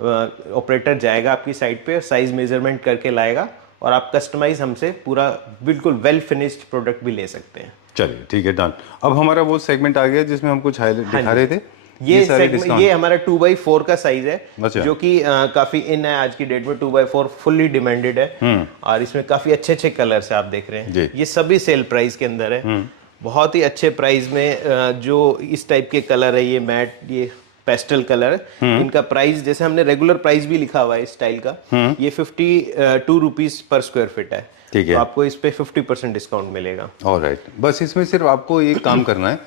ऑपरेटर जाएगा आपकी साइट पे, साइज मेजरमेंट करके लाएगा और आप कस्टमाइज हमसे पूरा बिल्कुल वेल फिनिश्ड प्रोडक्ट भी ले सकते हैं। चलिए ठीक है, डन। अब हमारा वो सेगमेंट आ गया जिसमें हम कुछ हाईलाइट दिखा रहे थे। ये हमारा 2x4 का साइज है। अच्छा। जो कि काफी इन है आज की डेट में। 2x4 फुल्ली डिमांडेड है और इसमें काफी अच्छे अच्छे कलर्स है, आप देख रहे हैं। ये सभी सेल प्राइस के अंदर है। बहुत ही अच्छे प्राइस में जो इस टाइप के कलर है, ये मैट, ये पेस्टल कलर, इनका प्राइस जैसे हमने रेगुलर प्राइस भी लिखा हुआ है इस स्टाइल का, ये 52 रुपीज पर स्क्वायर फीट है। ठीक है, तो आपको इस पे 50% डिस्काउंट मिलेगा। ऑलराइट, बस इसमें सिर्फ आपको एक काम करना है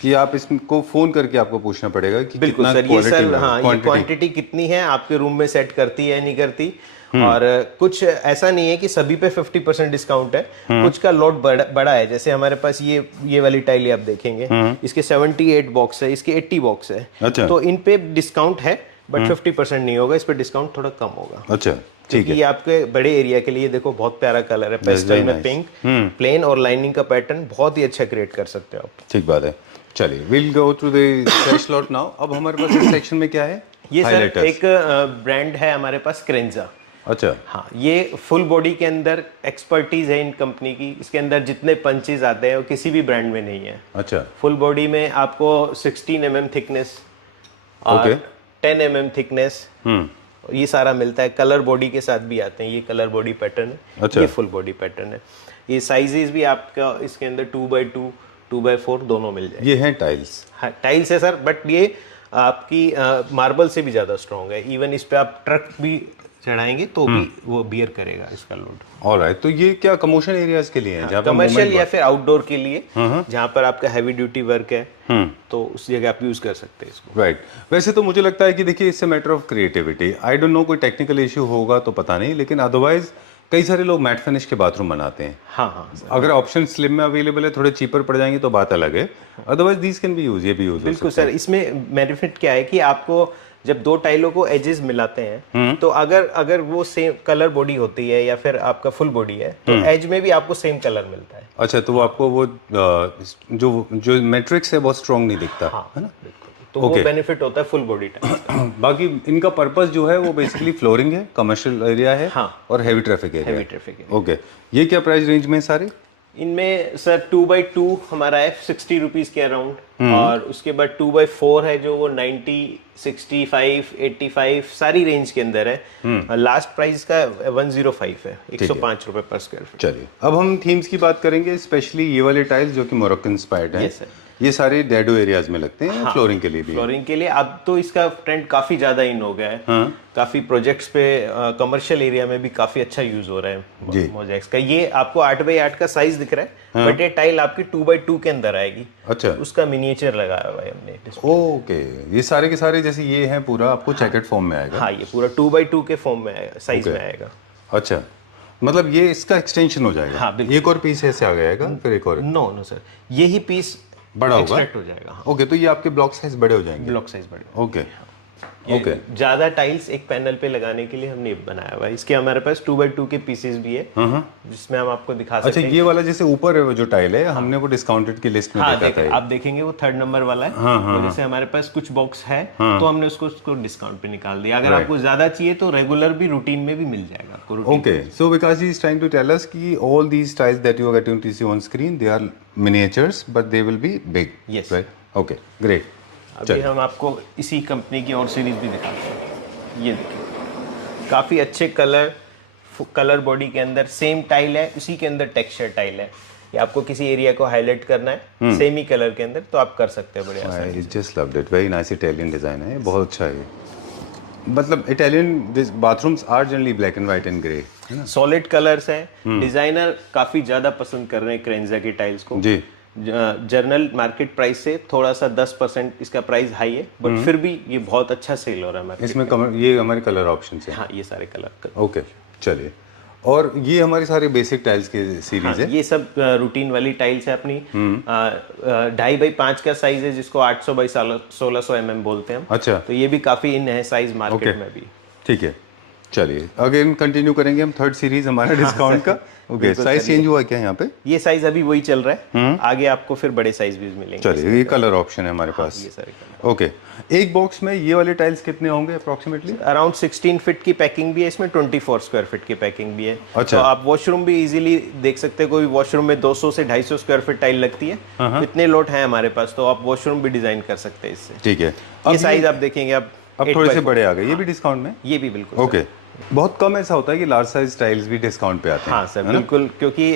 कि आप इसको फोन करके आपको पूछना पड़ेगा कि बिल्कुल कितना सर, ये सर हाँ, ये क्वांटिटी कितनी है, आपके रूम में सेट करती है नहीं करती। और कुछ ऐसा नहीं है कि सभी पे 50% डिस्काउंट है। कुछ का लॉट बड़ा है, जैसे हमारे पास ये वाली टाइल आप देखेंगे, इसके 78 बॉक्स है, इसके 80 बॉक्स है। अच्छा। तो इन पे डिस्काउंट है बट 50% नहीं होगा, इस पे डिस्काउंट थोड़ा कम होगा। अच्छा, ठीक है। ये आपके बड़े एरिया के लिए देखो बहुत प्यारा कलर है, पेस्टल में पिंक, प्लेन और लाइनिंग का पैटर्न बहुत ही अच्छा क्रिएट कर सकते हो आप। ठीक बात है। चलिए, will go through the fresh lot now. अब हमारे पास इस सेक्शन में क्या है? ये सर एक ब्रांड है हमारे पास, क्रेंजा। अच्छा, हाँ, ये फुल बॉडी के अंदर एक्सपर्टीज है इन कंपनी की। इसके अंदर जितने पंचेज आते हैं वो किसी भी ब्रांड में नहीं है। अच्छा, फुल बॉडी में आपको 16 mm थिकनेस और 10 mm थिकनेस ये सारा मिलता है। कलर बॉडी के साथ भी आते हैं, ये कलर बॉडी पैटर्न है। अच्छा। ये फुल बॉडी पैटर्न है। ये साइजेस भी आपका इसके अंदर 2x2, 2x4 दोनों मिल जाएंगे। ये हैं टाइल्स। हाँ, टाइल्स है सर, बट ये आपकी मार्बल से भी ज़्यादा स्ट्रॉन्ग है। इवन इस पे आप ट्रक भी चढ़ाएंगे तो भी वो बियर करेगा इसका लोड। ऑलराइट, तो ये क्या कमर्शियल एरियाज के लिए है? जहाँ कमर्शियल या फिर आउटडोर के लिए, जहाँ पर आपका हैवी ड्यूटी वर्क है, तो उस जगह आप यूज कर सकते हैं इसको। राइट। वैसे तो मुझे लगता है कि देखिए, इससे matter of creativity. I don't know कोई टेक्निकल इश्यू होगा तो पता नहीं, लेकिन अदरवाइज कई सारे लोग मैट फिनिश के बाथरूम बनाते हैं। हाँ हाँ सर। अगर ऑप्शन स्लिम में अवेलेबल है, थोड़े चीपर पड़ जाएंगे तो बात अलग है। Otherwise these can be use, ये भी यूज। बिल्कुल सर, इसमें बेनिफिट क्या है कि आपको जब दो टाइलों को एजेस मिलाते हैं तो अगर वो सेम कलर बॉडी होती है या फिर आपका फुल बॉडी है तो एज में भी आपको सेम कलर मिलता है। अच्छा, तो वो आपको वो जो मैट्रिक्स है बहुत स्ट्रॉन्ग नहीं दिखता, है ना। तो वो बेनिफिट होता है फुल बॉडी टाइल्स का। बाकी इनका पर्पस जो है वो बेसिकली फ्लोरिंग है, कमर्शियल एरिया है, हाँ, और heavy traffic area. Heavy traffic है। ओके, ये क्या प्राइस रेंज में सारे? इनमें सर 2x2 हमारा है 60 रुपीज के अराउंड, और उसके बाद 2x4 है जो वो 90, 65, 85 सारी रेंज के अंदर है। लास्ट प्राइस का 105 है, 105 रुपए पर स्क्वायर फीट। चलिए, अब हम थीम्स की बात करेंगे, स्पेशली ये वाले टाइल्स जो कि मोरक्कन इंस्पायर्ड है। ये सारे डैडो एरियाज में लगते हैं। हाँ, फ्लोरिंग के लिए भी। फ्लोरिंग के लिए अब तो इसका ट्रेंड काफी ज्यादा इन हो गया है। हाँ, काफी प्रोजेक्ट्स पे कमर्शियल एरिया में भी काफी अच्छा यूज हो रहा है मोजेक्स का। ये आपको 8x8 का साइज दिख रहा है, बट ये टाइल आपकी 2x2 के अंदर आएगी। अच्छा, उसका मिनिएचर लगाया हुआ है हमने। ओके, ये सारे के सारे जैसे ये है पूरा आपको चेकर्ड फॉर्म में आएगा। हाँ, ये पूरा 2x2 के फॉर्म में आएगा, साइज में आएगा। अच्छा, मतलब ये इसका एक्सटेंशन हो जाएगा। हाँ, बिल्कुल। एक और पीस ऐसे आ जाएगा फिर एक और। नो नो सर, यही पीस बड़ा होगा, एक्सट्रैक्ट हो जाएगा। हाँ, ओके, तो ये आपके ब्लॉक साइज बड़े हो जाएंगे। ब्लॉक साइज बड़े। ओके ये ओके। ज्यादा टाइल्स एक पैनल पे लगाने के लिए हमने बनाया हुआ है। इसके हमारे पास 2x2 के पीसेस भी है, जिसमें हम आपको दिखा सकते अच्छा, हैं। ये वाला जैसे ऊपर है वो जो टाइल है, हमने वो डिस्काउंटेड की लिस्ट में हाँ, देखा था। आप देखेंगे वो 3rd नंबर वाला है। वो जैसे हमारे पास कुछ बॉक्स है तो हमने उसको डिस्काउंट पे निकाल दिया। अगर आपको ज्यादा चाहिए तो रेगुलर भी रूटीन में भी मिल जाएगा आपको। Okay, so Vikas ji is trying to tell us कि all these tiles that you are getting to see on screen, they are miniatures but they will be big. Yes. Right, okay, great. अभी हम आपको इसी कंपनी की और series भी दिखाते हैं। ये देखिए, काफ़ी अच्छे कलर बॉडी के अंदर सेम टाइल है, उसी के अंदर टेक्सचर टाइल है। ये आपको किसी एरिया को हाईलाइट करना है सेम ही कलर के अंदर, तो आप कर सकते हैं बड़े आसानी से। I just loved it, very nice Italian design है, बहुत अच्छा है। मतलब Italian bathrooms are generally black and white and grey, है ना? सॉलिड कलर्स हैं। डिजाइनर काफ़ी ज़्यादा पसंद कर रहे हैं क्रेंजा की टाइल्स को जी। जर्नल मार्केट प्राइस से थोड़ा सा 10% इसका प्राइस हाई है, बट फिर भी ये बहुत अच्छा सेल हो रहा है मार्केट। इसमें ये हमारे कलर ऑप्शन है। हाँ, ये सारे कलर। ओके, चलिए। और ये हमारे सारे बेसिक टाइल्स की सीरीज है। ये सब रूटीन वाली टाइल्स है अपनी। 2.5x5 का साइज है, जिसको 800x1600 mm बोलते हैं हम। अच्छा, तो ये भी काफी इन है साइज मार्केट में भी। ठीक है, चलिए अगेन कंटिन्यू करेंगे हम थर्ड सीरीज हमारा डिस्काउंट का। ओके, साइज चेंज हुआ क्या यहाँ पे? ये साइज अभी वही चल रहा है, आगे आपको फिर बड़े साइज भी मिलेंगे। चलिए, ये कलर ऑप्शन है हमारे पास। ये सारे कलर। ओके, एक बॉक्स में ये वाले टाइल्स कितने होंगे अप्रोक्सीमेटली? अराउंड 16 फीट की पैकिंग भी है इसमें, 24 स्क्वायर फीट की पैकिंग भी है। अच्छा। तो आप वॉशरूम भी इजीली देख सकते हैं। कोई वॉशरूम में 200 से 250 स्क्वायर फीट टाइल लगती है, इतने लोट हैं हमारे पास, तो आप वॉशरूम भी डिजाइन कर सकते हैं इससे। ठीक है, ये साइज आप देखेंगे अब थोड़े से बड़े आ गए, ये भी डिस्काउंट में? ये भी बिल्कुल। ओके, बहुत कम ऐसा होता है कि लार्ज साइज टाइल्स भी डिस्काउंट पे आते हैं। हाँ सर, बिल्कुल, क्योंकि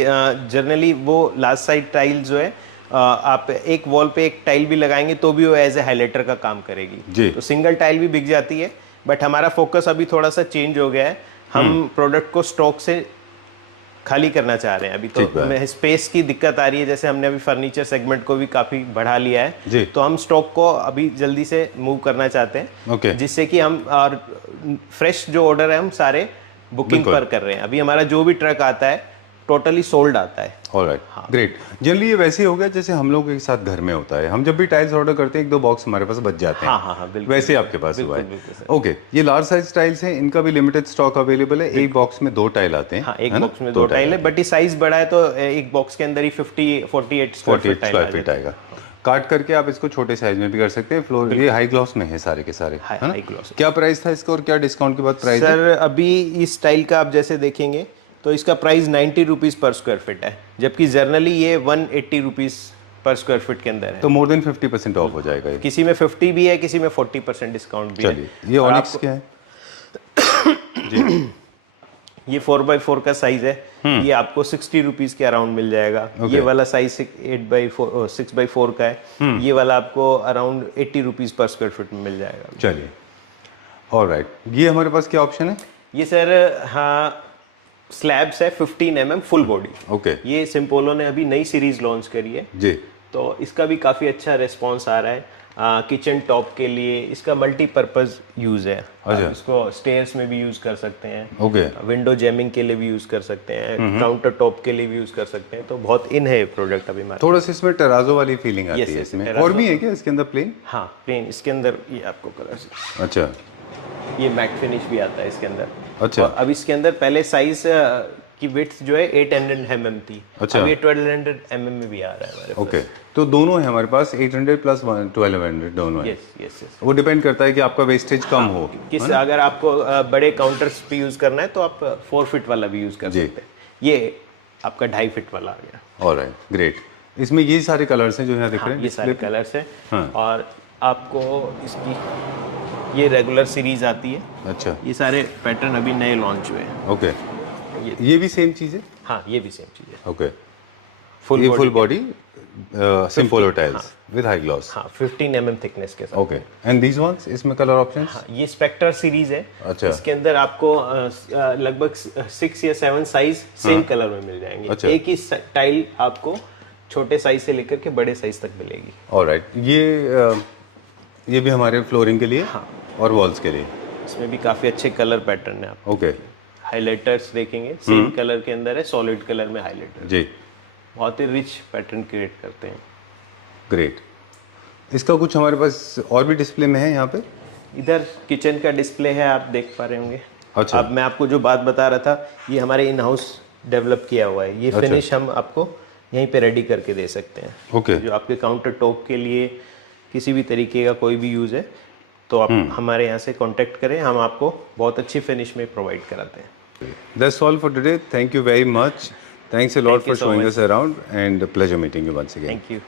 जनरली वो लार्ज साइज टाइल जो है, आप एक वॉल पे एक टाइल भी लगाएंगे तो भी वो एज ए हाइलाइटर का काम करेगी जी। तो सिंगल टाइल भी बिक जाती है। बट हमारा फोकस अभी थोड़ा सा चेंज हो गया है, हम प्रोडक्ट को स्टॉक से खाली करना चाह रहे हैं। अभी तो स्पेस की दिक्कत आ रही है, जैसे हमने अभी फर्नीचर सेगमेंट को भी काफ़ी बढ़ा लिया है, तो हम स्टॉक को अभी जल्दी से मूव करना चाहते हैं, जिससे कि हम और फ्रेश जो ऑर्डर है हम सारे बुकिंग पर कर रहे हैं। अभी हमारा जो भी ट्रक आता है टोटली सोल्ड आता है। Alright, great. जनरली ये वैसे ही हो गया जैसे हम लोग के साथ घर में होता है, हम जब भी टाइल्स ऑर्डर करते हैं 1-2 बॉक्स हमारे पास बच जाते हैं। हाँ, बिल्कुल, वैसे आपके पास हुआ है। ओके, ये लार्ज साइज टाइल्स हैं, इनका भी लिमिटेड स्टॉक अवेलेबल है। एक बॉक्स में 2 टाइल आते हैं। हाँ, एक बॉक्स में 2 टाइल है, बट ये साइज बड़ा है तो एक बॉक्स के अंदर ही 48 स्क्वायर फीट आएगा। काट करके आप इसको छोटे साइज में भी कर सकते हैं। फ्लोर ये हाई ग्लॉस में है सारे के सारे, है ना? क्या प्राइस था इसका और क्या डिस्काउंट के बाद प्राइस है? सर अभी इस टाइल का आप जैसे देखेंगे तो इसका price 90 rupees per square feet है, जबकि जर्नली ये 180 रुपीज पर स्क्वायर फीट के अंदर है। तो मोर देन 50% ऑफ हो जाएगा ये। किसी में 50 भी है, किसी में 40% डिस्काउंट भी है। चलिए, ये ऑनिक्स क्या है? जी, ये 4x4 का साइज है, ये आपको 60 रुपीज के अराउंड मिल जाएगा। ये वाला साइज 6x4 का है, ये वाला आपको around 80 rupees per square feet में मिल जाएगा। चलिए, ऑलराइट। ये हमारे पास क्या ऑप्शन है? ये सर हाँ स्लैब्स है 15 mm फुल बॉडी। ओके, ये सिम्पोलो ने अभी नई सीरीज लॉन्च करी है जी, तो इसका भी काफ़ी अच्छा रिस्पॉन्स आ रहा है। किचन टॉप के लिए इसका मल्टीपर्पज़ यूज़ है। अच्छा। इसको स्टेयर्स में भी यूज़ कर सकते हैं, ओके, विंडो जैमिंग के लिए भी यूज़ कर सकते हैं, काउंटर टॉप के लिए भी यूज़ कर सकते हैं। तो बहुत इन है प्रोडक्ट अभी मार्केट। थोड़ा सा इसमें टेराजो वाली फीलिंग आती है इसमें। और भी है क्या इसके अंदर प्लेन? हाँ, प्लेन इसके अंदर ये आपको कलर। अच्छा, ये मैट फिनिश भी आता है इसके अंदर। अच्छा। और अब इसके अंदर पहले साइज की विड्थ जो है 800 mm थी, अच्छा। अब ये 1200 mm में भी आ रहा है हमारे पास। ओके, तो दोनों है हमारे पास 800 प्लस 1200 दोनों है। यस। वो डिपेंड करता है कि आपका वेस्टेज कम हो। किस अगर आपको बड़े काउंटर्स पे यूज करना है तो आप 4 फीट वाला भी यूज कर सकते हैं। ये आपका 2.5 फीट वाला आ गया। Alright, great. इसमें ये सारे कलर्स हैं जो यहाँ दिख रहे हैं। ये सारे कलर्स हैं। हाँ। और आपको इसकी ये रेगुलर सीरीज आती है। अच्छा, ये सारे पैटर्न अभी नए लॉन्च हुए हैं। ओके, ये भी सेम चीज़ है? हाँ, ये भी सेम चीज़ है। Okay, full body Simpolo tiles with high gloss. हाँ, 15 mm थिकनेस के साथ। ओके, एंड दीज वंस इसमें कलर ऑप्शंस? हाँ, ये स्पेक्टर सीरीज है। अच्छा। इसके अंदर आपको लगभग 6 या 7 साइज सेम कलर में मिल जाएंगे। अच्छा। एक ही टाइल आपको छोटे साइज से लेकर के बड़े साइज तक मिलेगी। ऑलराइट, ये भी हमारे फ्लोरिंग के लिए? हाँ, और वॉल्स के लिए? इसमें भी काफी अच्छे कलर पैटर्न है। आप ओके, हाइलाइटर्स देखेंगे सेम कलर के अंदर है, सॉलिड कलर में हाइलाइटर, जी बहुत ही रिच पैटर्न क्रिएट करते हैं। ग्रेट। इसका कुछ हमारे पास और भी डिस्प्ले में है यहाँ पे? इधर किचन का डिस्प्ले है, आप देख पा रहे होंगे। अच्छा। अब मैं आपको जो बात बता रहा था, ये हमारे इन हाउस डेवलप किया हुआ है। ये फिनिश हम आपको यहीं पे रेडी करके दे सकते हैं। ओके। जो आपके काउंटर टॉप के लिए किसी भी तरीके का कोई भी यूज़ है तो आप हमारे यहाँ से कांटेक्ट करें, हम आपको बहुत अच्छी फिनिश में प्रोवाइड कराते हैं। That's all for today. Thank you very much. Thanks a lot Thank you for so showing much. us around and a pleasure meeting you once again. Thank you.